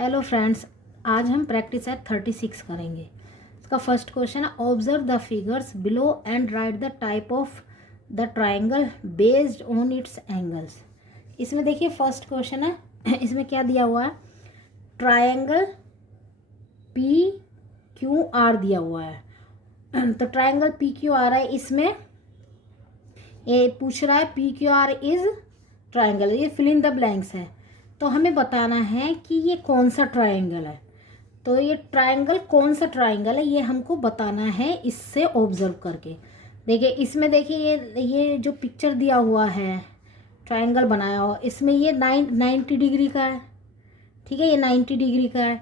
Hello friends, आज हम practice eight 36 करेंगे। इसका फर्स्ट क्वेश्चन है observe the figures below and right the type of the triangle based on it's angles. इसमें देखिए फर्स्ट क्वेश्चन है, इसमें क्या दिया हुआ है, ट्राइंगल पी क्यू आर दिया हुआ है। तो ट्राइंगल पी क्यू आर है, इसमें ये पूछ रहा है P Q R is triangle, ये फिल इन द ब्लैंक्स है। तो हमें बताना है कि ये कौन सा ट्राइंगल है। तो ये ट्राइंगल कौन सा ट्राइंगल है ये हमको बताना है इससे ऑब्जर्व करके। देखिए इसमें देखिए ये जो पिक्चर दिया हुआ है, ट्राइंगल बनाया हुआ, इसमें ये 90 डिग्री का है। ठीक है, ये 90 डिग्री का है।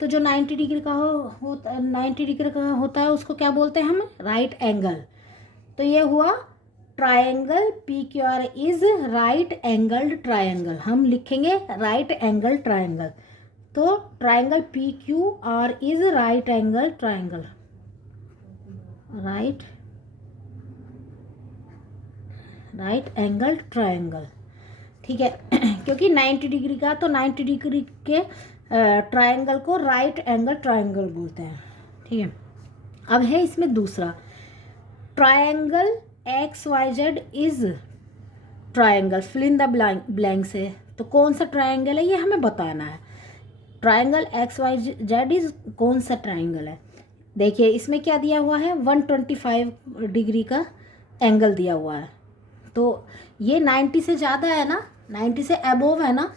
तो जो 90 डिग्री का 90 डिग्री का होता है उसको क्या बोलते हैं हम, राइट एंगल। तो ये हुआ triangle P Q R is right angled triangle, हम लिखेंगे राइट एंगल ट्राइंगल। तो triangle P Q R is right angle triangle, right angle triangle. ठीक है, क्योंकि 90 डिग्री का, तो 90 डिग्री के ट्राइंगल को राइट एंगल ट्राइंगल बोलते हैं। ठीक है, अब है इसमें दूसरा, triangle X Y Z is triangle fill in the blanks है। तो कौन सा ट्राइंगल है ये हमें बताना है। Triangle X Y Z is कौन सा ट्राइंगल है। देखिए इसमें क्या दिया हुआ है, 125 डिग्री का एंगल दिया हुआ है। तो ये 90 से ज़्यादा है ना, 90 से अबोव है ना।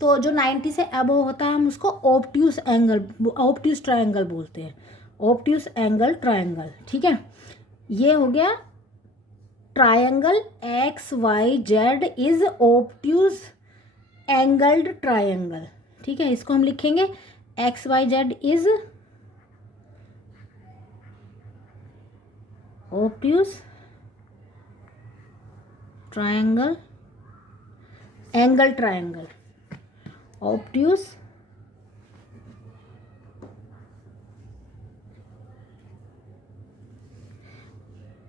तो जो 90 से अबोव होता है हम उसको ऑब्ट्यूस एंगल, ऑब्ट्यूस ट्राइंगल बोलते हैं, ऑब्ट्यूस एंगल ट्राइंगल। ठीक है, ये हो गया triangle X Y Z is obtuse angled triangle. ठीक है, इसको हम लिखेंगे X Y Z is obtuse triangle, angle triangle, obtuse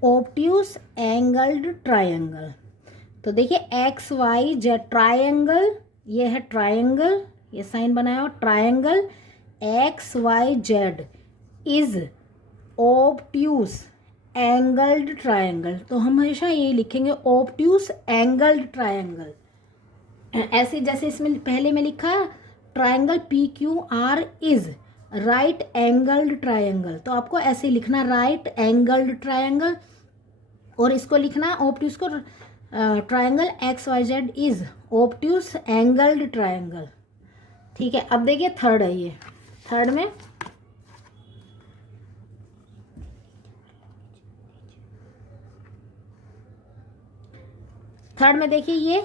obtuse angled triangle. तो देखिए एक्स वाई जेड ट्राइंगल, ये है ट्राइंगल, ये साइन बनाया हो, triangle X Y Z is obtuse angled triangle. तो हम हमेशा ये लिखेंगे ऑब्ट्यूस एंगल्ड ट्राइंगल। ऐसे जैसे इसमें पहले में लिखा है triangle P Q R is right angled triangle, तो आपको ऐसे लिखना राइट एंगल्ड ट्राइंगल, और इसको लिखना ऑब्ट्यूस को triangle X Y Z is obtuse angled triangle. ठीक है, अब देखिए थर्ड है, ये थर्ड में देखिए ये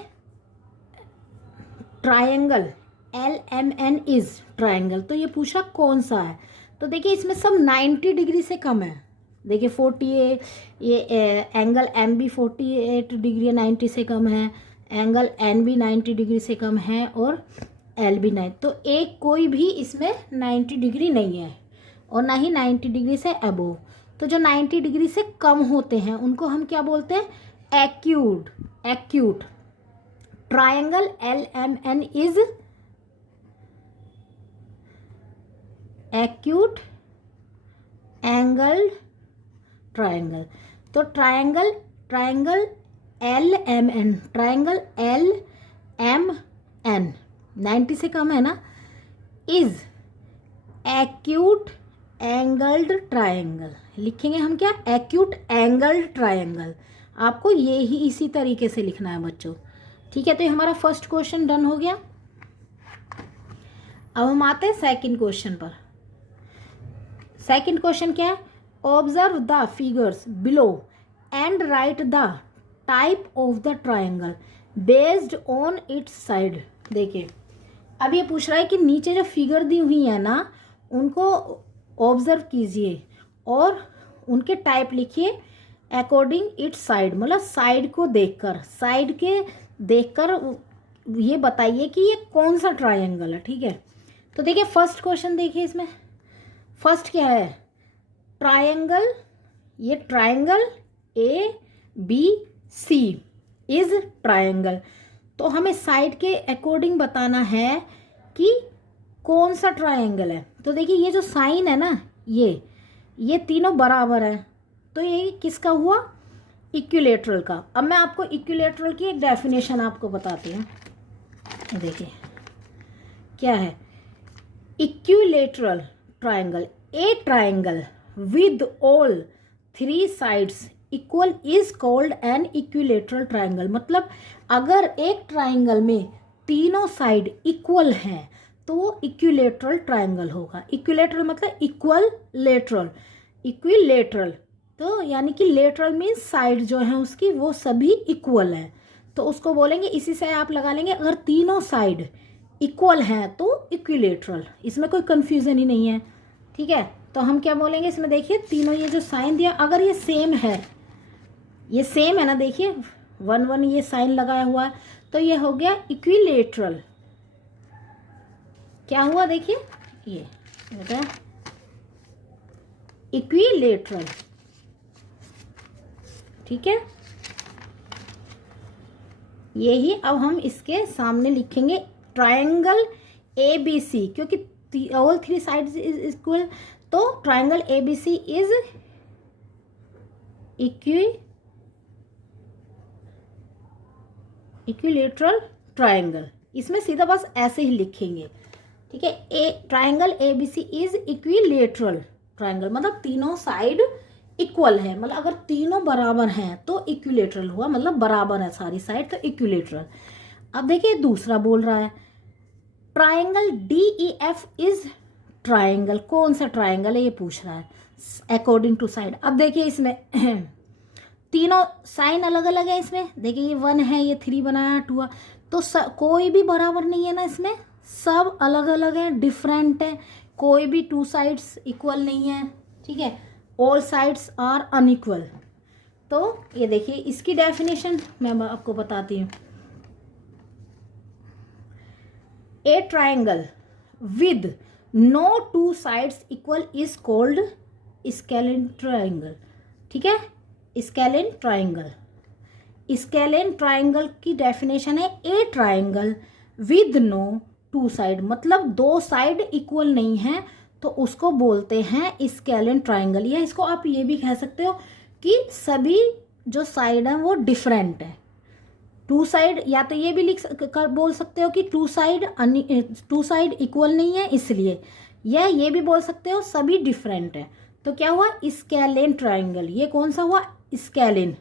triangle L M N is triangle. तो ये पूछा कौन सा है। तो देखिए इसमें सब 90 डिग्री से कम है। देखिए 48, ये एंगल एम बी 48 डिग्री 90 से कम है, एंगल एन भी 90 डिग्री से कम है, और एल भी 90। तो एक कोई भी इसमें 90 डिग्री नहीं है, और ना ही 90 डिग्री से अबोव। तो जो 90 डिग्री से कम होते हैं उनको हम क्या बोलते हैं, acute. Acute triangle L M N is acute angled triangle. तो triangle L M N, triangle L M N 90 से कम है ना, इज एक्यूट एंगल्ड ट्राइंगल। लिखेंगे हम क्या, एक्यूट एंगल्ड ट्राइंगल। आपको ये ही इसी तरीके से लिखना है बच्चों। ठीक है, तो ये हमारा फर्स्ट क्वेश्चन डन हो गया। अब हम आते हैं सेकंड क्वेश्चन पर। सेकंड क्वेश्चन क्या है, observe the figures below and right the type of the triangle based on it's side. देखिए अब ये पूछ रहा है कि नीचे जो फिगर दी हुई है ना उनको ऑब्जर्व कीजिए और उनके टाइप लिखिए अकॉर्डिंग इट्स साइड, मतलब साइड को देखकर, साइड के देखकर ये बताइए कि ये कौन सा ट्राइंगल है। ठीक है, तो देखिए फर्स्ट क्वेश्चन देखिए, इसमें फर्स्ट क्या है, ट्राइंगल, ये triangle A B C is triangle. तो हमें साइड के अकॉर्डिंग बताना है कि कौन सा ट्रायंगल है? तो देखिए ये जो साइन है ना, ये तीनों बराबर है, तो ये किसका हुआ? इक्विलेटरल का। अब मैं आपको इक्विलेटरल की एक डेफिनेशन आपको बताती हूँ। देखिए क्या है equilateral triangle, A triangle with all 3 sides equal is called an equilateral triangle. मतलब अगर एक ट्रायंगल में तीनों साइड इक्वल हैं तो वो इक्विलेटरल ट्रायंगल होगा। इक्विलेटरल मतलब इक्वल लेटरल, इक्विलेटरल तो यानी कि लेटरल मीन्स साइड जो है उसकी वो सभी इक्वल है, तो उसको बोलेंगे, इसी से आप लगा लेंगे, अगर तीनों साइड इक्वल हैं तो इक्विलेटरल, इसमें कोई कंफ्यूजन ही नहीं है। ठीक है, तो हम क्या बोलेंगे इसमें? देखिए तीनों ये जो साइन दिया, अगर ये सेम है, ये सेम है ना, देखिए 1 1 ये साइन लगाया हुआ है, तो ये हो गया इक्विलेटरल। क्या हुआ? देखिए ये बेटा इक्विलेटरल। ठीक है, यही अब हम इसके सामने लिखेंगे ट्रायंगल ABC, क्योंकि ऑल 3 साइड्स इज इक्वल, तो triangle ABC is equilateral triangle. इसमें सीधा बस ऐसे ही लिखेंगे। ठीक है, triangle ABC is equilateral triangle, मतलब तीनों साइड इक्वल है, मतलब अगर तीनों बराबर हैं तो इक्विलेटरल हुआ, मतलब बराबर है सारी साइड, तो इक्विलेटरल। अब देखिए दूसरा बोल रहा है ट्रायंगल DEF इज ट्रायंगल, कौन सा ट्रायंगल है ये पूछ रहा है अकॉर्डिंग टू साइड। अब देखिए इसमें तीनों साइन अलग अलग है, इसमें देखिए ये 1 है, ये 3 बनाया 2, तो कोई भी बराबर नहीं है ना, इसमें सब अलग अलग है, डिफरेंट है, कोई भी 2 साइड्स इक्वल नहीं है। ठीक है, ऑल साइड्स आर अनइक्वल। तो ये देखिए इसकी डेफिनेशन मैं आपको बताती हूँ। A triangle with no 2 sides equal is called scalene triangle. ठीक है, स्केलेन ट्रायंगल। स्केलेन ट्रायंगल की डेफिनेशन है a triangle with no 2 side, मतलब 2 साइड इक्वल नहीं है तो उसको बोलते हैं स्केलेन ट्रायंगल। या इसको आप ये भी कह सकते हो कि सभी जो साइड हैं वो डिफरेंट है। 2 साइड, या तो ये भी बोल सकते हो कि 2 साइड इक्वल नहीं है इसलिए, या ये भी बोल सकते हो सभी डिफरेंट है। तो क्या हुआ? Scalene triangle. ये कौन सा हुआ? Scalene.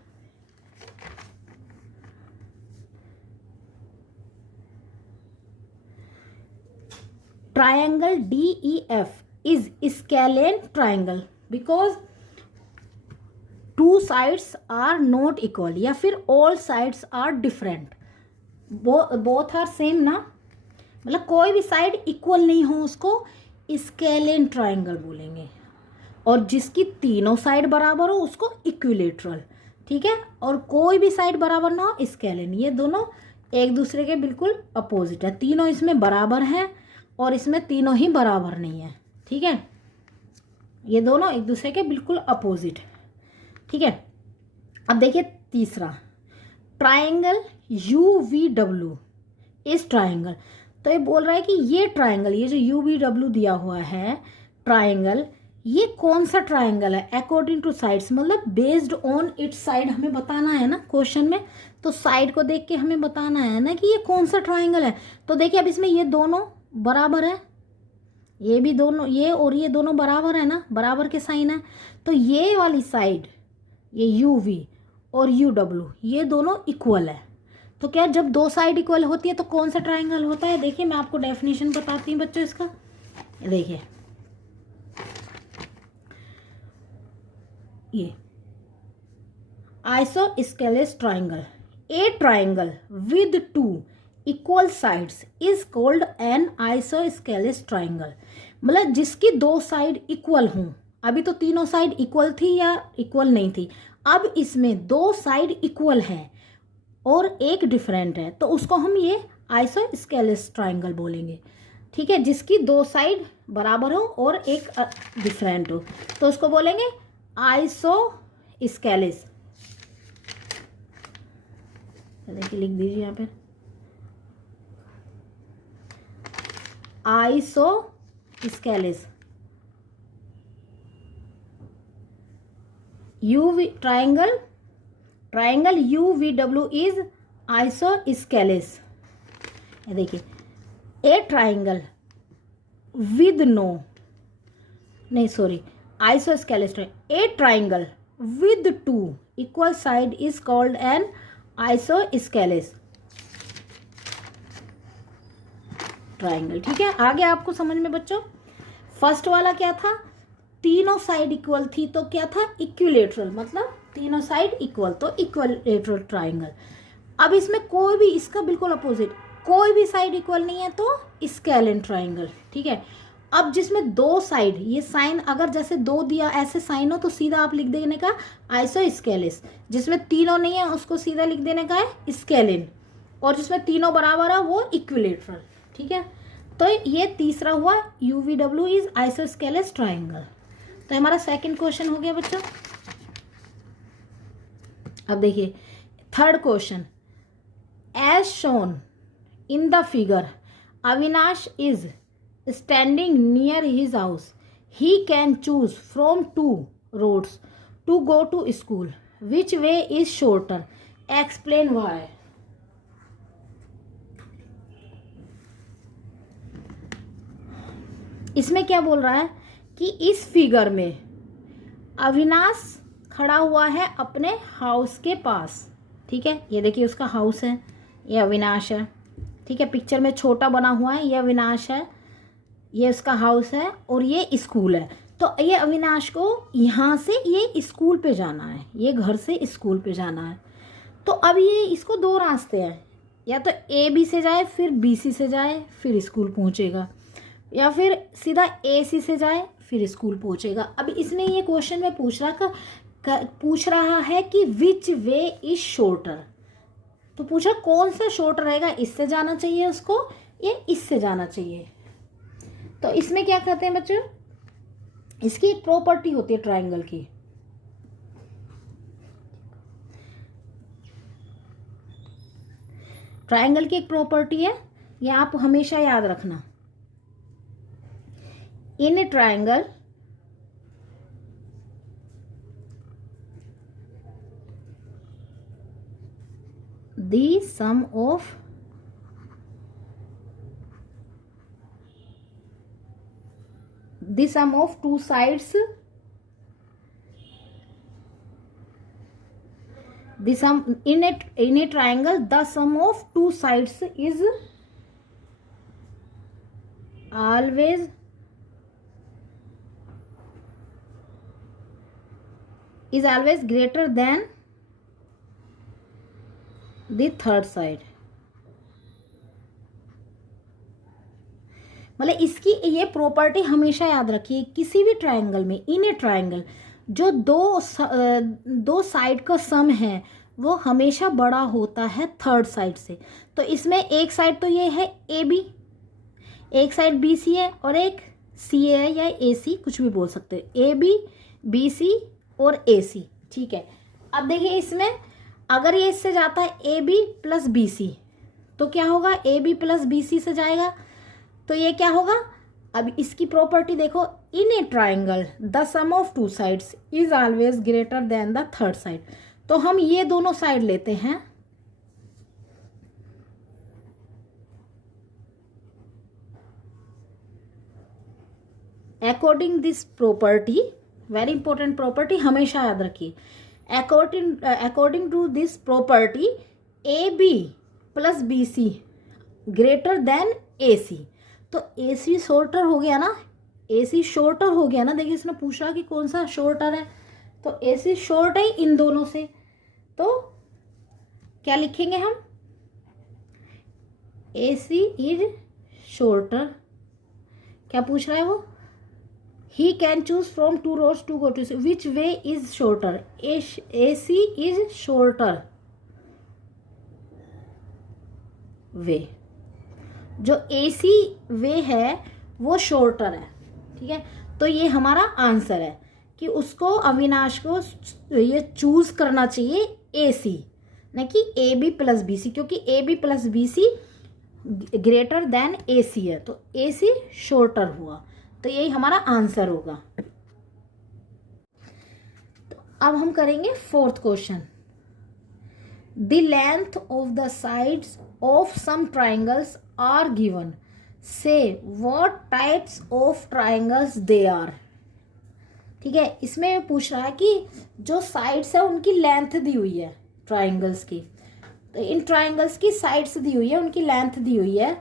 Triangle DEF is scalene triangle because 2 sides are not equal, या फिर all sides are different, both are same ना, मतलब कोई भी साइड इक्वल नहीं हो उसको स्केलेन ट्रायंगल बोलेंगे, और जिसकी तीनों साइड बराबर हो उसको इक्विलेटरल। ठीक है, और कोई भी साइड बराबर ना हो स्केलेन। ये दोनों एक दूसरे के बिल्कुल अपोजिट है, तीनों इसमें बराबर हैं और इसमें तीनों ही बराबर नहीं है। ठीक है, ये दोनों एक दूसरे के बिल्कुल अपोजिट। ठीक है, अब देखिए तीसरा ट्रायंगल UVW इस ट्रायंगल। तो ये बोल रहा है कि ये ट्रायंगल, ये जो UVW दिया हुआ है ट्रायंगल, ये कौन सा ट्रायंगल है अकॉर्डिंग टू साइड्स, मतलब बेस्ड ऑन इट्स साइड हमें बताना है ना क्वेश्चन में, तो साइड को देख के हमें बताना है ना कि ये कौन सा ट्रायंगल है। तो देखिए अब इसमें ये दोनों बराबर है, ये भी दोनों, ये और ये दोनों बराबर है ना, बराबर के साइन है, तो ये वाली साइड, ये UV और UW ये दोनों इक्वल है। तो क्या जब 2 साइड इक्वल होती है तो कौन सा ट्रायंगल होता है? देखिए मैं आपको डेफिनेशन बताती हूँ बच्चों इसका। देखिए ये isosceles triangle, A triangle with 2 equal sides is called an isosceles triangle, मतलब जिसकी 2 साइड इक्वल हों। अभी तो तीनों साइड इक्वल थी या इक्वल नहीं थी, अब इसमें 2 साइड इक्वल हैं और एक डिफरेंट है, तो उसको हम ये आइसोस्केलेस ट्रायंगल बोलेंगे। ठीक है, जिसकी 2 साइड बराबर हो और एक डिफरेंट हो, तो उसको बोलेंगे आइसोस्केलेस। देखिए लिख दीजिए यहाँ पे। Isosceles. Triangle UVW is isosceles. ये देखिए, ए ट्राइंगल विद नो, नहीं sorry, isosceles. A triangle with 2 equal side is called an isosceles triangle. ठीक है, आ गया आपको समझ में बच्चों। फर्स्ट वाला क्या था, तीनों साइड इक्वल थी तो क्या था, इक्विलेटरल, मतलब तीनों साइड इक्वल, तो इक्विलेटरल ट्राइंगल। अब इसमें कोई भी, इसका बिल्कुल अपोजिट, कोई भी साइड इक्वल नहीं है तो स्केलेन ट्राइंगल। ठीक है, अब जिसमें दो साइड, ये साइन अगर जैसे दो दिया ऐसे साइन हो तो सीधा आप लिख देने का आइसोस्केलेस। जिसमें तीनों नहीं है उसको सीधा लिख देने का है स्केलेन, और जिसमें तीनों बराबर है वो इक्विलेटरल। ठीक है, तो ये तीसरा हुआ UVW इज आइसोस्केलेस ट्राइंगल। तो हमारा सेकंड क्वेश्चन हो गया बच्चों। अब देखिए third question, as shown in the figure Avinash is standing near his house, he can choose from 2 roads to go to school, which way is shorter, explain why। इसमें क्या बोल रहा है कि इस फिगर में अविनाश खड़ा हुआ है अपने हाउस के पास। ठीक है, ये देखिए उसका हाउस है, ये अविनाश है। ठीक है, पिक्चर में छोटा बना हुआ है, ये अविनाश है, ये उसका हाउस है, और ये स्कूल है। तो ये अविनाश को यहाँ से ये स्कूल पे जाना है, ये घर से स्कूल पे जाना है। तो अब ये इसको दो रास्ते हैं, या तो AB से जाए फिर BC से जाए फिर स्कूल पहुँचेगा, या फिर सीधा AC से जाए फिर स्कूल पहुँचेगा। अब इसने ये क्वेश्चन में पूछ रहा है कि विच वे इज शॉर्टर। तो पूछा कौन सा शॉर्टर रहेगा, इससे जाना चाहिए उसको या इससे जाना चाहिए। तो इसमें क्या कहते हैं बच्चों, इसकी एक प्रॉपर्टी होती है ट्राइंगल की, ट्राइंगल की एक प्रॉपर्टी है, ये आप हमेशा याद रखना। In a triangle the sum of two sides, the sum in a triangle, the sum of two sides is always greater than the third side। मतलब इसकी ये प्रॉपर्टी हमेशा याद रखिए, किसी भी ट्राइंगल में, इन ए ट्राइंगल जो दो साइड का सम है वो हमेशा बड़ा होता है थर्ड साइड से। तो इसमें एक साइड तो ये है AB, एक साइड BC है और एक CA है या AC, कुछ भी बोल सकते हो, AB BC और AC। ठीक है, अब देखिए इसमें अगर ये इससे जाता है AB प्लस BC तो क्या होगा, AB प्लस BC से जाएगा तो ये क्या होगा। अब इसकी प्रॉपर्टी देखो, in a triangle the sum of two sides is always greater than the third side. तो हम ये दोनों साइड लेते हैं, according this property, very important property, हमेशा याद रखिए। according to this property AB plus BC greater than AC। तो AC शॉर्टर हो गया ना, AC शॉर्टर हो गया ना। देखिए इसने पूछा कि कौन सा शॉर्टर है, तो AC शॉर्ट है इन दोनों से। तो क्या लिखेंगे हम, AC इज शॉर्टर। क्या पूछ रहा है वो, he can choose from 2 roads to go to, which way is shorter, AC is shorter way। जो AC वे है वो शॉर्टर है। ठीक है, तो ये हमारा आंसर है कि उसको अविनाश को ये चूज करना चाहिए AC, न कि AB प्लस BC, क्योंकि AB plus BC greater than AC है, तो AC शॉर्टर हुआ, तो यही हमारा आंसर होगा। तो अब हम करेंगे fourth question. The length of the sides of some triangles are given, say what types of triangles they are. ठीक है, इसमें पूछ रहा है कि जो साइड्स है उनकी लेंथ दी हुई है ट्राइंगल्स की, तो इन ट्राइंगल्स की साइड्स दी हुई है, उनकी लेंथ दी हुई है,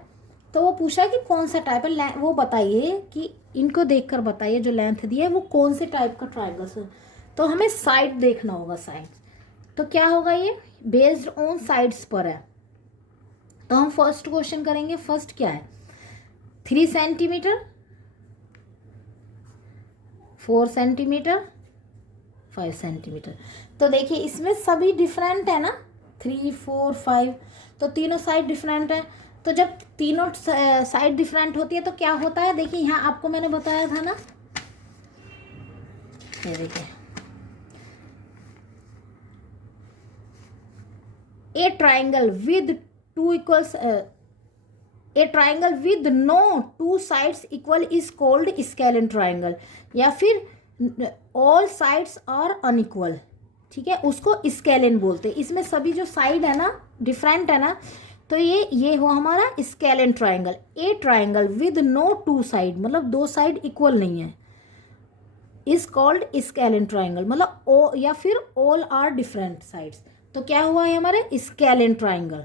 तो वो पूछा कि कौन सा टाइप है, वो बताइए कि इनको देखकर बताइए जो लेंथ दी है वो कौन से टाइप का ट्राइंगल्स है। तो हमें साइड देखना होगा, साइड तो क्या होगा, ये बेस्ड ऑन साइड्स पर है। तो हम फर्स्ट क्वेश्चन करेंगे। फर्स्ट क्या है, 3 सेंटीमीटर, 4 सेंटीमीटर, 5 सेंटीमीटर। तो देखिए इसमें सभी डिफरेंट है ना, 3, 4, 5, तो तीनों साइड डिफरेंट है। तो जब तीनों साइड डिफरेंट होती है तो क्या होता है, देखिए यहाँ आपको मैंने बताया था ना, ये देखिए, a triangle with two equals, a triangle with no two sides equal is called scalene triangle, या फिर ऑल साइड्स आर अनइक्वल। ठीक है, उसको स्केलन बोलते हैं। इसमें सभी जो साइड है ना डिफरेंट है ना, तो ये हो हमारा scalene triangle. A triangle with no two side, मतलब दो साइड इक्वल नहीं है, इज कॉल्ड स्केलन ट्राइंगल, मतलब ओ या फिर ऑल आर डिफरेंट साइड्स। तो क्या हुआ है हमारे स्केलन ट्राइंगल।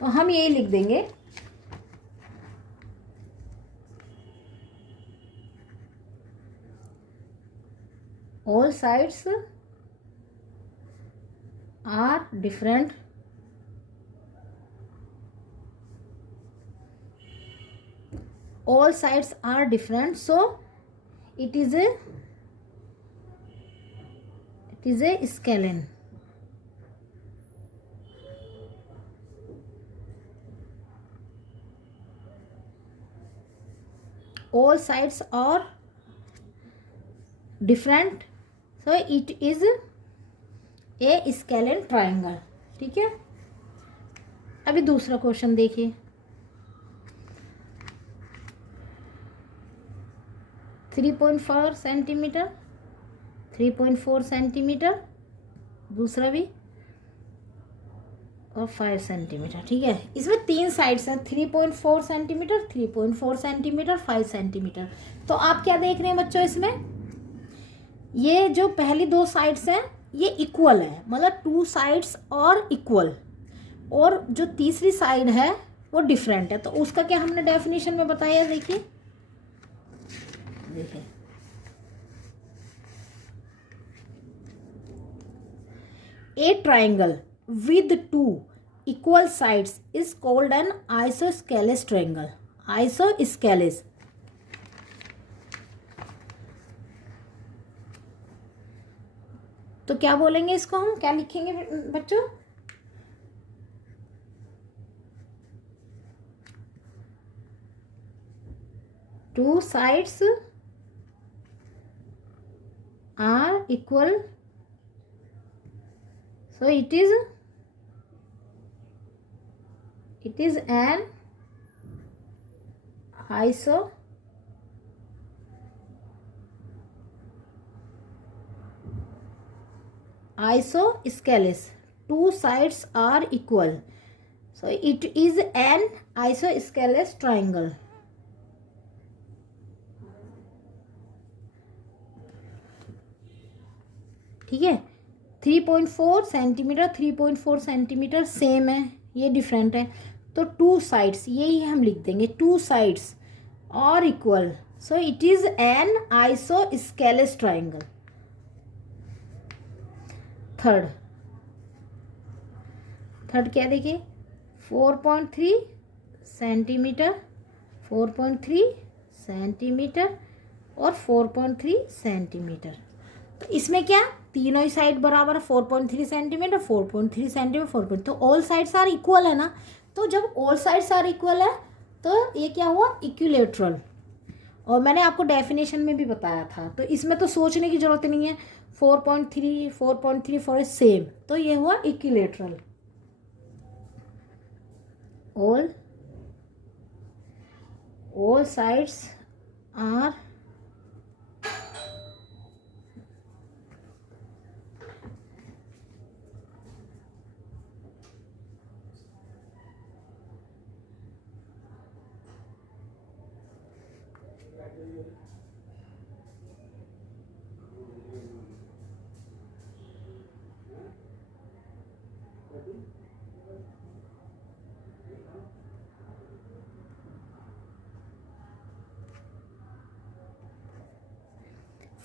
तो हम यही लिख देंगे, all sides are different, all sides are different, so it is a scalene. All sides are different, so it is a scalene triangle. ठीक है, अभी दूसरा क्वेश्चन देखिए। 3.4 सेंटीमीटर, 3.4 सेंटीमीटर, दूसरा भी, और 5 सेंटीमीटर। ठीक है, इसमें 3 साइड्स हैं, 3.4 सेंटीमीटर, 3.4 सेंटीमीटर, 5 सेंटीमीटर। तो आप क्या देख रहे हैं बच्चों, इसमें ये जो पहली 2 साइड्स हैं ये इक्वल है, मतलब 2 साइड्स और इक्वल, और जो तीसरी साइड है वो डिफरेंट है। तो उसका क्या हमने डेफिनेशन में बताया, देखिए देखिए, a triangle with 2 equal sides is called an isosceles triangle. Isosceles, तो क्या बोलेंगे इसको, हम क्या लिखेंगे बच्चों, two sides are equal, so it is an isosceles. 2 sides are equal, so it is an isosceles triangle. ठीक है, 3.4 सेंटीमीटर, 3.4 सेंटीमीटर सेम है, ये डिफरेंट है। तो 2 साइड्स, यही हम लिख देंगे, 2 sides are equal, so it is an isosceles triangle. Third क्या देखिए, 4.3 सेंटीमीटर, 4.3 सेंटीमीटर और 4.3 सेंटीमीटर। तो इसमें क्या, तीनों ही साइड बराबर है, 4.3 सेंटीमीटर, 4.3 सेंटीमीटर, 4. तो ऑल साइड्स आर इक्वल है ना। तो जब ऑल साइड्स आर इक्वल है तो ये क्या हुआ, इक्विलेटरल। और मैंने आपको डेफिनेशन में भी बताया था, तो इसमें तो सोचने की जरूरत नहीं है, 4.3, 4.3 फॉर सेम, तो ये हुआ equilateral. all sides are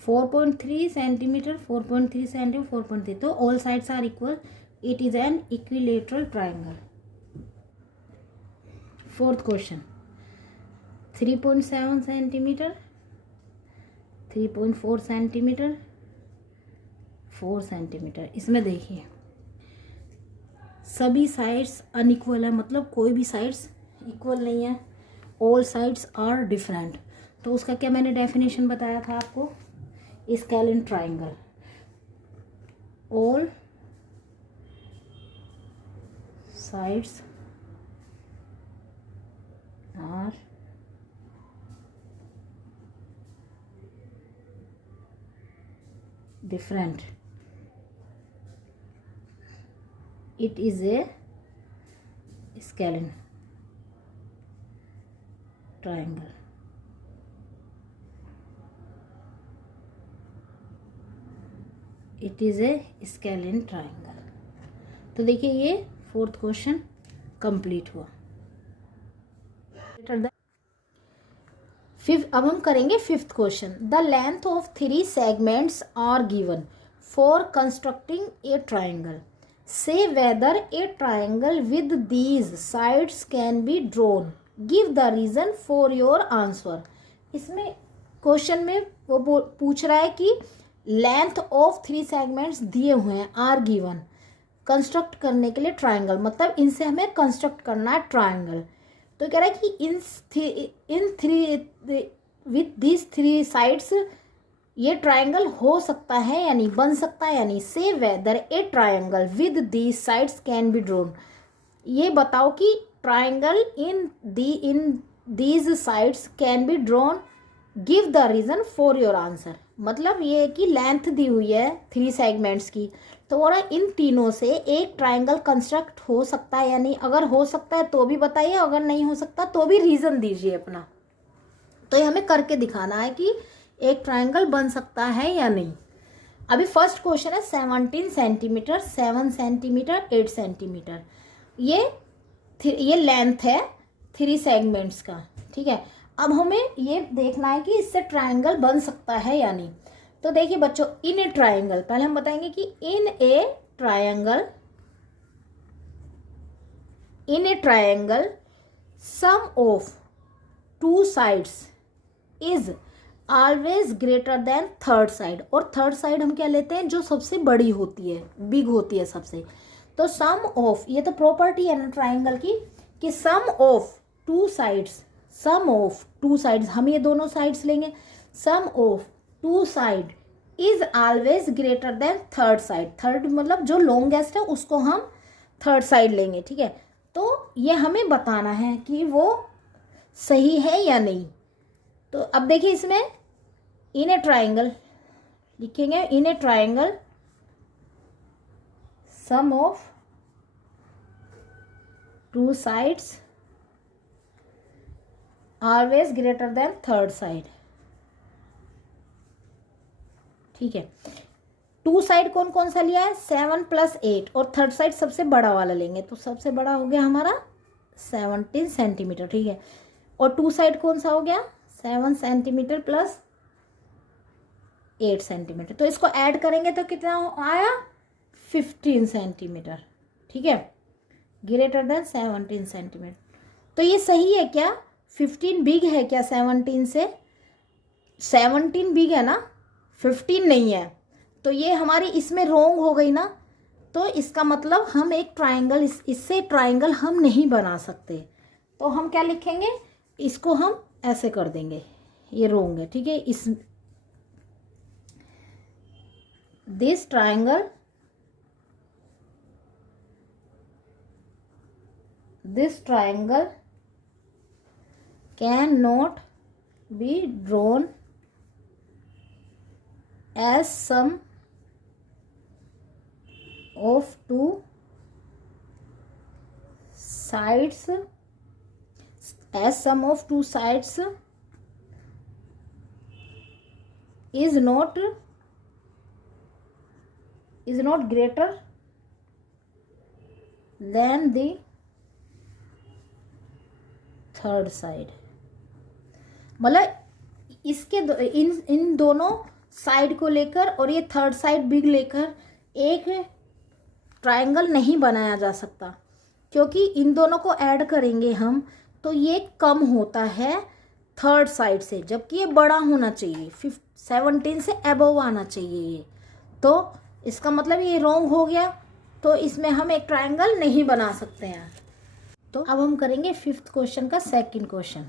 4.3 centimetre, 4.3 centimetre, 4.3, तो all sides are equal, it is an equilateral triangle. Fourth question, 3.7 centimetre, 3.4 centimetre, 4 centimetre. इसमें देखिए सभी साइड्स अनइक्वल है, मतलब कोई भी साइड्स इक्वल नहीं है, ऑल साइड्स आर डिफरेंट। तो उसका क्या मैंने डेफिनेशन बताया था आपको, scalene triangle, all sides are different, it is a scalene triangle। it is a scalene triangle। तो देखिए ये फोर्थ क्वेश्चन कंप्लीट हुआ। अब हम करेंगे fifth question. The length of 3 segments are given for constructing a triangle, say whether a triangle with these sides can be drawn, give the reason for your answer. इसमें question में वो पूछ रहा है कि लेंथ ऑफ 3 सेगमेंट्स दिए हुए हैं, आर गिवन, कंस्ट्रक्ट करने के लिए ट्राइंगल, मतलब इनसे हमें कंस्ट्रक्ट करना है ट्राइंगल। तो कह रहा है कि in three with this 3 sides ये ट्राइंगल हो सकता है या नहीं, बन सकता है या नहीं। Say whether a triangle with these sides can be drawn, ये बताओ कि triangle in these sides can be drawn, give the reason for your answer. मतलब ये है कि लेंथ दी हुई है 3 सेगमेंट्स की, तो और इन तीनों से एक ट्राइंगल कंस्ट्रक्ट हो सकता है या नहीं, अगर हो सकता है तो भी बताइए, अगर नहीं हो सकता तो भी रीजन दीजिए अपना। तो ये हमें करके दिखाना है कि एक ट्राइंगल बन सकता है या नहीं। अभी फर्स्ट क्वेश्चन है 17 सेंटीमीटर, 7 सेंटीमीटर, 8 सेंटीमीटर, ये लेंथ है 3 सेगमेंट्स का, ठीक है। अब हमें ये देखना है कि इससे ट्राइंगल बन सकता है या नहीं। तो देखिए बच्चों, इन ए ट्राइंगल, पहले हम बताएंगे कि in a triangle sum of 2 sides is always greater than third side, और थर्ड साइड हम क्या लेते हैं, जो सबसे बड़ी होती है, बिग होती है सबसे। तो सम ऑफ, ये तो प्रॉपर्टी है ना ट्राइंगल की, कि sum of 2 sides, sum of 2 sides, हम ये दोनों साइड्स लेंगे, sum of 2 side is always greater than third side. Third मतलब जो लॉन्गेस्ट है उसको हम थर्ड साइड लेंगे, ठीक है। तो ये हमें बताना है कि वो सही है या नहीं। तो अब देखिए इसमें इन ए ट्राइंगल लिखेंगे, in a triangle sum of 2 sides always greater than third side, ठीक है। 2 साइड कौन कौन सा लिया है, 7 + 8, और थर्ड साइड सबसे बड़ा वाला लेंगे, तो सबसे बड़ा हो गया हमारा 17 सेंटीमीटर, ठीक है। और 2 साइड कौन सा हो गया, 7 सेंटीमीटर + 8 सेंटीमीटर। तो इसको ऐड करेंगे तो कितना आया, 15 सेंटीमीटर, ठीक है, ग्रेटर देन 17 सेंटीमीटर। तो ये सही है क्या, 15 बिग है क्या 17 से, 17 बिग है ना, 15 नहीं है, तो ये हमारी इसमें रोंग हो गई ना। तो इसका मतलब हम एक ट्राइंगल, इससे ट्राइंगल हम नहीं बना सकते। तो हम क्या लिखेंगे, इसको हम ऐसे कर देंगे, ये रोंग है, ठीक है। इस this triangle, this triangle cannot be drawn as sum of two sides, as sum of two sides is not greater than the third side. मतलब इसके इन दोनों साइड को लेकर और ये थर्ड साइड बिग लेकर एक ट्रायंगल नहीं बनाया जा सकता, क्योंकि इन दोनों को ऐड करेंगे हम तो ये कम होता है थर्ड साइड से, जबकि ये बड़ा होना चाहिए, 17 से अबव आना चाहिए ये। तो इसका मतलब ये रॉन्ग हो गया, तो इसमें हम एक ट्रायंगल नहीं बना सकते हैं। तो अब हम करेंगे 5th क्वेश्चन का सेकंड क्वेश्चन।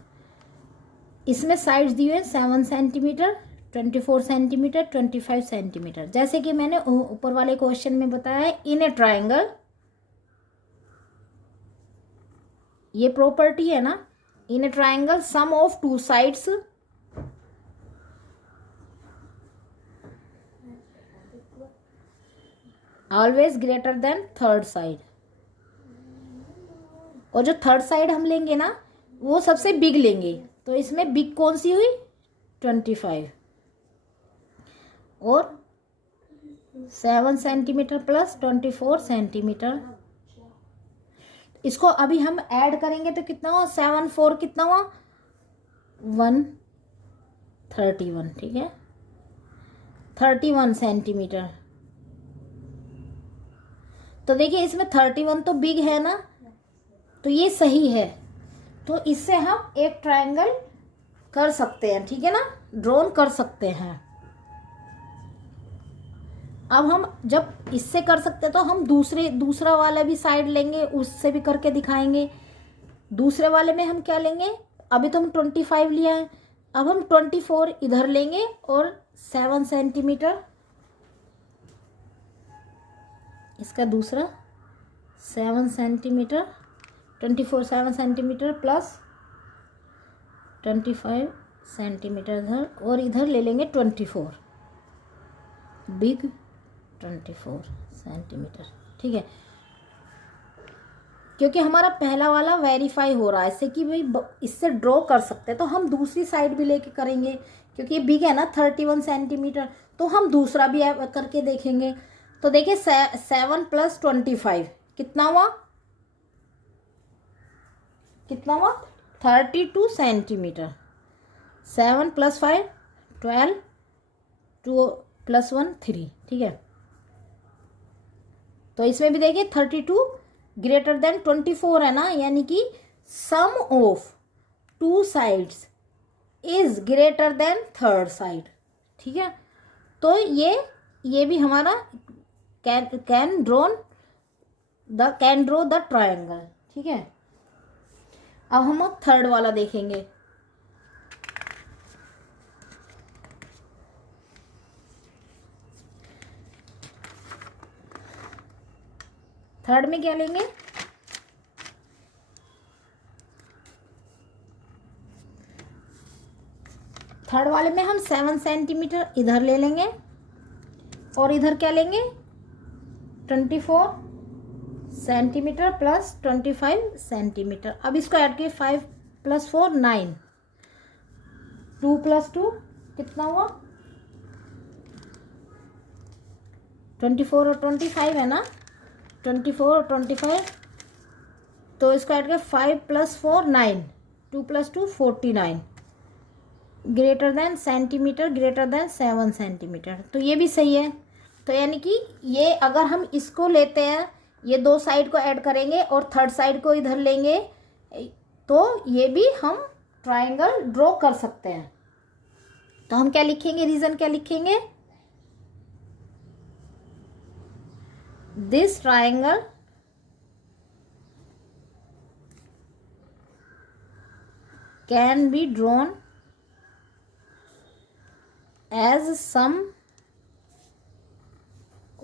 इसमें साइड्स दिए हैं 7 सेंटीमीटर, 24 सेंटीमीटर, 25 सेंटीमीटर। जैसे कि मैंने ऊपर वाले क्वेश्चन में बताया है, इन ए ट्रायंगल, ये प्रॉपर्टी है ना, in a triangle sum of two sides always greater than third side. और जो थर्ड साइड हम लेंगे ना वो सबसे बिग लेंगे, तो इसमें बिग कौन सी हुई 25, और 7 सेंटीमीटर प्लस 24 सेंटीमीटर। इसको अभी हम ऐड करेंगे तो कितना हुआ, 7 4 कितना हुआ 131, ठीक है, 31 सेंटीमीटर। तो देखिए इसमें 31 तो बिग है ना, तो ये सही है, तो इससे हम एक ट्रायंगल कर सकते हैं, ठीक है ना, ड्रॉन कर सकते हैं। अब हम जब इससे कर सकते हैं तो हम दूसरा वाला भी साइड लेंगे, उससे भी करके दिखाएंगे। दूसरे वाले में हम क्या लेंगे, अभी तो हम 25 लिया है, अब हम 24 इधर लेंगे और 7 सेंटीमीटर इसका दूसरा 7 सेंटीमीटर, 24 7 सेंटीमीटर प्लस 25 सेंटीमीटर इधर, और इधर ले लेंगे 24 बिग 24 सेंटीमीटर, ठीक है। क्योंकि हमारा पहला वाला वेरीफाई हो रहा है इससे कि भाई इससे ड्रॉ कर सकते हैं, तो हम दूसरी साइड भी लेके करेंगे, क्योंकि ये बिग है ना 31 सेंटीमीटर, तो हम दूसरा भी करके देखेंगे। तो देखिए 7 प्लस 25 कितना हुआ 32 सेंटीमीटर। 7 प्लस 5 12, 2 प्लस 1 3, ठीक है। तो इसमें भी देखिए 32 ग्रेटर देन 24 है ना, यानी कि sum of two sides is greater than third side, ठीक है। तो ये भी हमारा कैन ड्रॉ द ट्रायंगल, ठीक है। अब हम थर्ड वाला देखेंगे। थर्ड में क्या लेंगे, थर्ड वाले में हम 7 सेंटीमीटर इधर ले लेंगे और इधर क्या लेंगे 24 सेंटीमीटर प्लस 25 सेंटीमीटर। अब इसको ऐड किए 5 प्लस 4 9, 2 प्लस 2 कितना हुआ 24 और 25 है ना, 24 और 25, तो इसको ऐड किया 5 plus 4 9, 2 plus 2 49 greater than centimetre greater than 7 centimetre. तो ये भी सही है। तो यानी कि ये अगर हम इसको लेते हैं, ये दो साइड को ऐड करेंगे और थर्ड साइड को इधर लेंगे, तो ये भी हम ट्रायंगल ड्रॉ कर सकते हैं। तो हम क्या लिखेंगे, रीजन क्या लिखेंगे, this triangle can be drawn as sum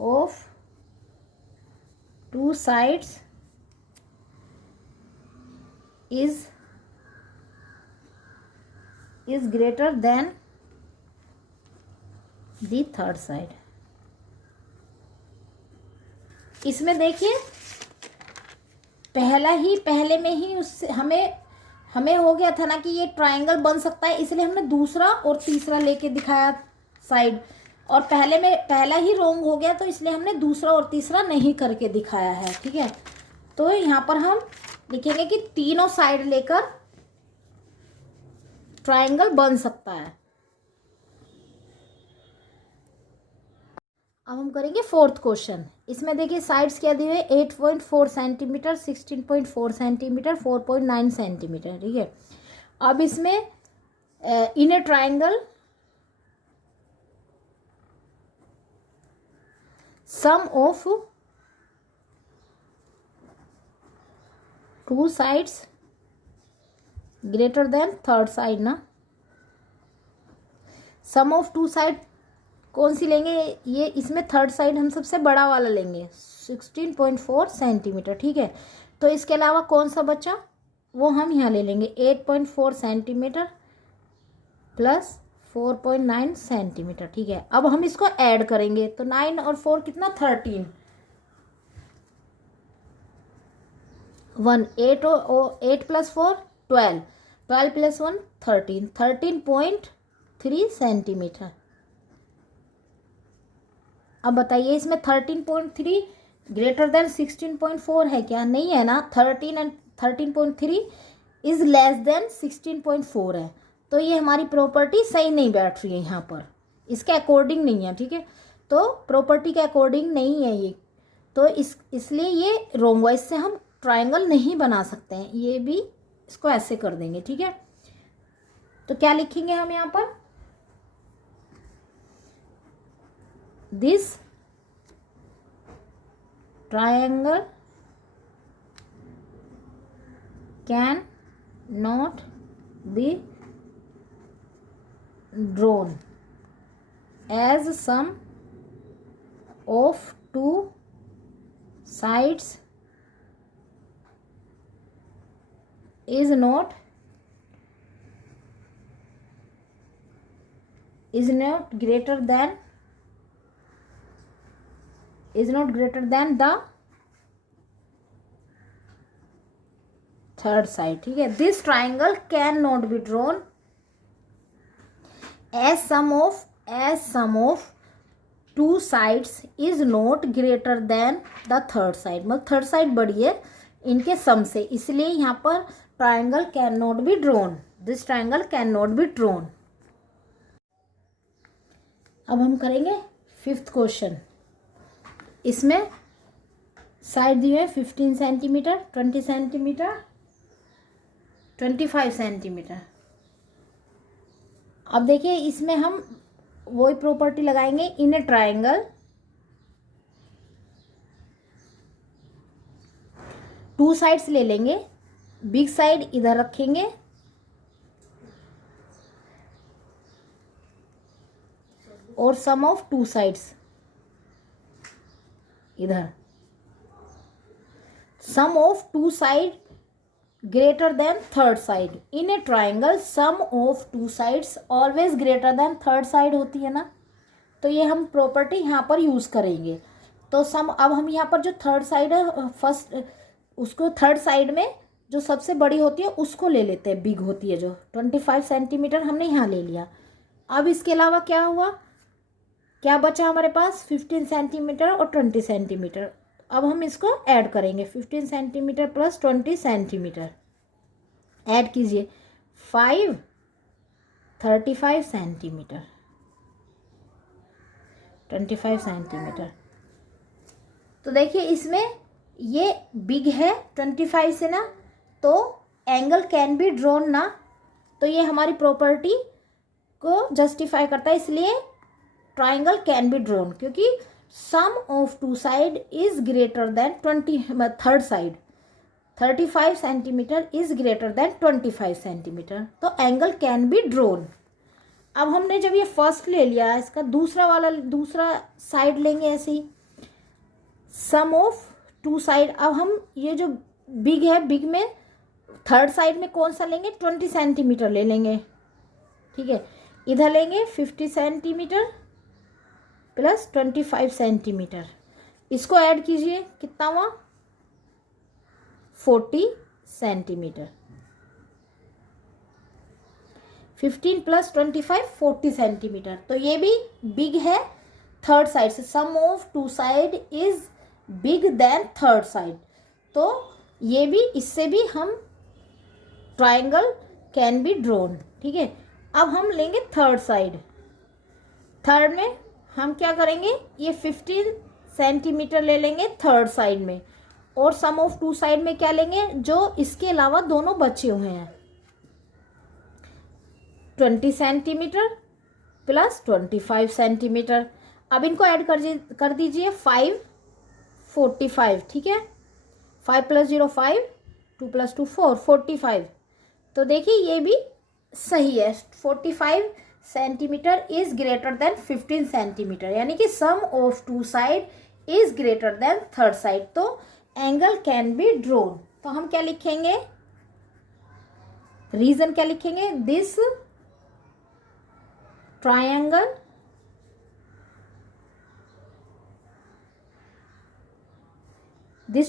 of two sides is greater than the third side। इसमें देखिए पहले में ही उससे हमें हो गया था ना कि ये ट्रायंगल बन सकता है, इसलिए हमने दूसरा और तीसरा लेके दिखाया साइड, और पहला ही रोंग हो गया तो इसलिए हमने दूसरा और तीसरा नहीं करके दिखाया है। ठीक है, तो यहाँ पर हम लिखेंगे कि तीनों साइड लेकर ट्रायंगल बन सकता है। अब हम करेंगे फोर्थ क्वेश्चन। इसमें देखिए साइड्स क्या दिए हुए, 8.4 सेंटीमीटर, 16.4 सेंटीमीटर, 4.9 सेंटीमीटर। ठीक है, अब इसमें in a triangle sum of two sides greater than third side ना, सम ऑफ टू साइड कौन सी लेंगे, ये इसमें थर्ड साइड हम सबसे बड़ा वाला लेंगे 16.4 सेंटीमीटर। ठीक है, तो इसके अलावा कौन सा बचा वो हम यहाँ ले लेंगे 8.4 सेंटीमीटर प्लस 4.9 सेंटीमीटर। ठीक है, अब हम इसको ऐड करेंगे तो 9 और 4 कितना 13, 8 प्लस 4 12, 12 प्लस 1 13, 13.3 सेंटीमीटर। अब बताइए इसमें 13.3 ग्रेटर देन 16.4 है क्या, नहीं है ना। 13.3 इज लेस देन 16.4 है, तो ये हमारी प्रॉपर्टी सही नहीं बैठ रही है यहाँ पर, इसके अकॉर्डिंग नहीं है। ठीक है, तो प्रॉपर्टी के अकॉर्डिंग नहीं है ये, तो इसलिए ये रोंग है, इससे हम ट्रायंगल नहीं बना सकते हैं, ये भी इसको ऐसे कर देंगे। ठीक है, तो क्या लिखेंगे हम यहाँ पर, this triangle can not be drawn as sum of two sides is not greater than the third side। ठीक है, this triangle can not be drawn as sum of two sides is not greater than the third side, मतलब third side बड़ी है इनके सम से, इसलिए यहाँ पर triangle can not be drawn, this triangle can not be drawn. अब हम करेंगे फिफ्थ क्वेश्चन। इसमें साइड दिए है 15 सेंटीमीटर, 20 सेंटीमीटर, 25 सेंटीमीटर। अब देखिए इसमें हम वही प्रॉपर्टी लगाएंगे, इन ए ट्रायंगल टू साइड्स ले लेंगे, बिग साइड इधर रखेंगे और सम ऑफ टू साइड्स इधर, sum of two side greater than third side. In a triangle sum of two sides always greater than third side होती है ना, तो ये हम प्रॉपर्टी यहाँ पर यूज करेंगे। तो सम, अब हम यहाँ पर जो थर्ड साइड है फर्स्ट, उसको थर्ड साइड में जो सबसे बड़ी होती है उसको ले लेते हैं, बिग होती है जो 25 सेंटीमीटर हमने यहाँ ले लिया। अब इसके अलावा क्या हुआ, क्या बचा हमारे पास 15 सेंटीमीटर और 20 सेंटीमीटर। अब हम इसको ऐड करेंगे, 15 सेंटीमीटर प्लस 20 सेंटीमीटर ऐड कीजिए, 35 सेंटीमीटर, 25 सेंटीमीटर। तो देखिए इसमें ये बिग है 25 से ना, तो एंगल कैन बी ड्रॉन ना, तो ये हमारी प्रॉपर्टी को जस्टिफाई करता है, इसलिए ट्राइंगल कैन बी ड्रॉन, क्योंकि sum of two side is greater than 20, third side 35 centimetre is greater than 25 centimetre, तो एंगल कैन बी ड्रॉन। अब हमने जब ये फर्स्ट ले लिया, इसका दूसरा साइड लेंगे ऐसे ही, सम ऑफ टू साइड। अब हम ये जो बिग है, बिग में थर्ड साइड में कौन सा लेंगे, 20 सेंटीमीटर ले लेंगे, ठीक है। इधर लेंगे 50 सेंटीमीटर प्लस 25 सेंटीमीटर, इसको ऐड कीजिए, कितना हुआ, 40 सेंटीमीटर। 15 plus 25 40 centimetre. तो ये भी बिग है थर्ड साइड से, sum of two side is big than third side. तो ये भी, इससे भी हम ट्राइंगल कैन बी ड्रॉन, ठीक है। अब हम लेंगे थर्ड साइड। थर्ड में हम क्या करेंगे, ये 15 सेंटीमीटर ले लेंगे थर्ड साइड में, और सम ऑफ टू साइड में क्या लेंगे, जो इसके अलावा दोनों बचे हुए हैं, 20 सेंटीमीटर प्लस 25 सेंटीमीटर। अब इनको ऐड कर दीजिए 5 45, ठीक है। 5 + 0 5, 2 + 2 4 45। तो देखिए ये भी सही है, 45 centimetre is greater than 15 centimetre, यानी कि sum of two side is greater than third side. तो एंगल कैन बी ड्रॉन। तो हम क्या लिखेंगे, रीजन क्या लिखेंगे, this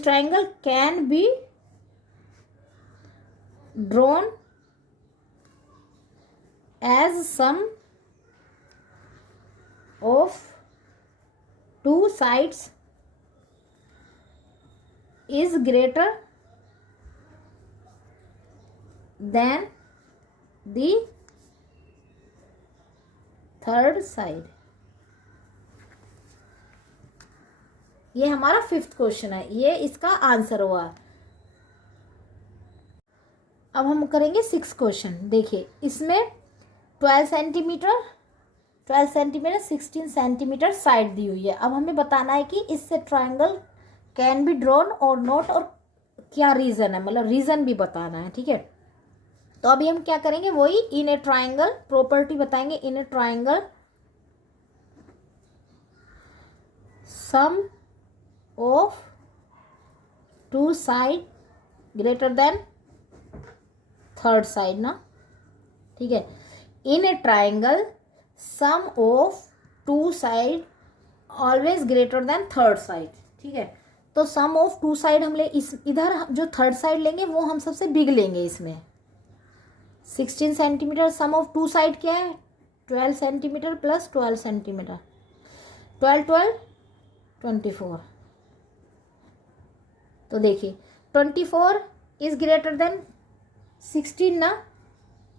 triangle can be drawn as sum of two sides is greater than the third side. ये हमारा 5th क्वेश्चन है, ये इसका आंसर हुआ। अब हम करेंगे 6th क्वेश्चन। देखिए इसमें 12 सेंटीमीटर 16 सेंटीमीटर साइड दी हुई है। अब हमें बताना है कि इससे ट्रायंगल कैन बी ड्रॉन और नॉट, और क्या रीजन है, मतलब रीजन भी बताना है, ठीक है। तो अभी हम क्या करेंगे, वही इन ए ट्राइंगल प्रॉपर्टी बताएंगे। In a triangle sum of two side greater than third side ना, ठीक है। In a triangle sum of two side always greater than third side, ठीक है। तो सम ऑफ टू साइड हम ले, इस इधर जो थर्ड साइड लेंगे वो हम सबसे बिग लेंगे। इसमें 16 centimetre, sum of two side क्या है, 12 सेंटीमीटर प्लस 12 सेंटीमीटर, 12 12 24। तो देखिए 24 इज ग्रेटर देन 16 ना,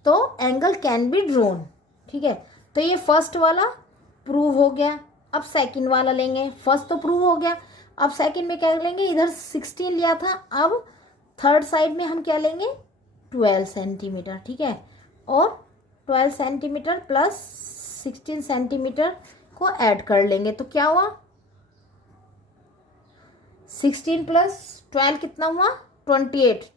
तो एंगल कैन बी ड्रॉन, ठीक है। तो ये फर्स्ट वाला प्रूव हो गया। अब सेकंड वाला लेंगे, फर्स्ट तो प्रूव हो गया, अब सेकंड में क्या लेंगे, इधर 16 लिया था, अब थर्ड साइड में हम क्या लेंगे, 12 सेंटीमीटर, ठीक है। और 12 सेंटीमीटर प्लस 16 सेंटीमीटर को ऐड कर लेंगे, तो क्या हुआ, 16 प्लस 12 कितना हुआ, 28।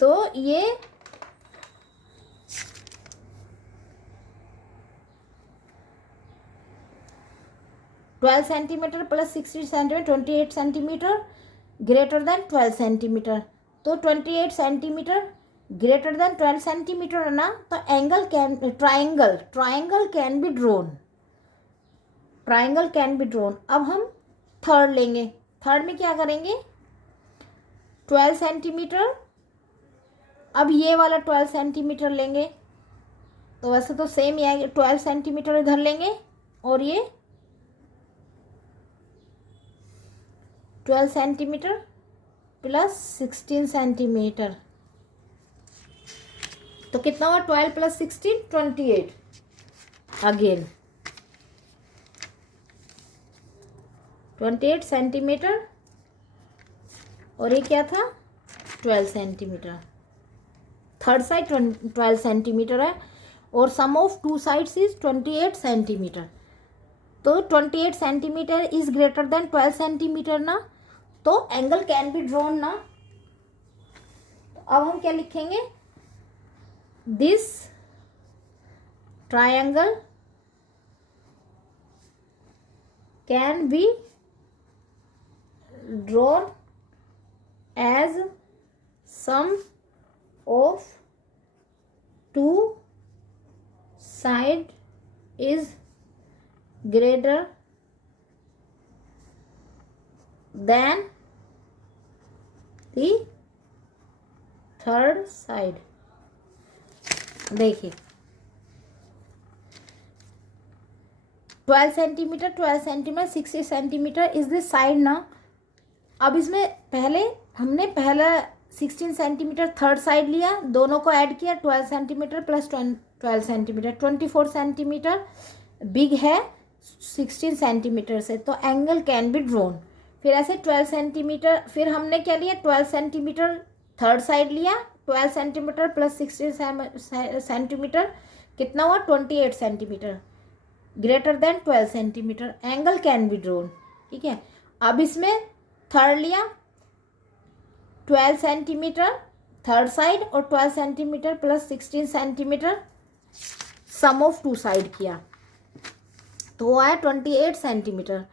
तो ये twelve centimetre plus 16 centimetre 28 centimetre greater than 12 centimetre. तो 28 सेंटीमीटर ग्रेटर देन 12 सेंटीमीटर है ना, तो angle can triangle can be drawn, triangle can be drawn. अब हम थर्ड लेंगे, थर्ड में क्या करेंगे, 12 सेंटीमीटर, अब ये वाला 12 सेंटीमीटर लेंगे, तो वैसे तो सेम ही आएगा, 12 सेंटीमीटर इधर लेंगे और ये 12 सेंटीमीटर प्लस 16 सेंटीमीटर, तो कितना हुआ, 12 प्लस 16 28। अगेन 28 सेंटीमीटर और ये क्या था, 12 सेंटीमीटर। थर्ड साइड 12 सेंटीमीटर है और sum of two sides is 28 centimetre. तो 28 centimetre is greater than 12 centimetre ना, तो एंगल कैन बी ड्रॉन ना। अब हम क्या लिखेंगे, this triangle can be drawn as sum of two side is greater than the third side. देखिए 12 centimetre 60 centimetre is this side ना. अब इसमें पहले हमने पहला 16 सेंटीमीटर थर्ड साइड लिया, दोनों को ऐड किया, 12 centimetre plus 12 centimetre 24 centimetre big है 16 सेंटीमीटर से, तो एंगल कैन बी ड्रोन. फिर ऐसे 12 सेंटीमीटर, फिर हमने क्या लिया 12 सेंटीमीटर थर्ड साइड लिया, 12 सेंटीमीटर प्लस 16 सेंटीमीटर कितना हुआ 28 centimetre greater than 12 centimetre, angle can be drone. ठीक है. अब इसमें थर्ड लिया 12 सेंटीमीटर थर्ड साइड और 12 centimetre plus 16 centimetre sum of two side किया, तो वो आया 28 centimetre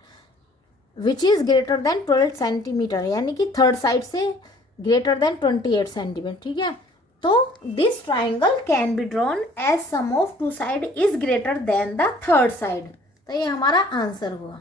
which is greater than 12 centimetre, यानी कि थर्ड साइड से ग्रेटर देन 28 सेंटीमीटर. ठीक है. तो this triangle can be drawn as sum of two side is greater than the third side. तो ये हमारा आंसर हुआ.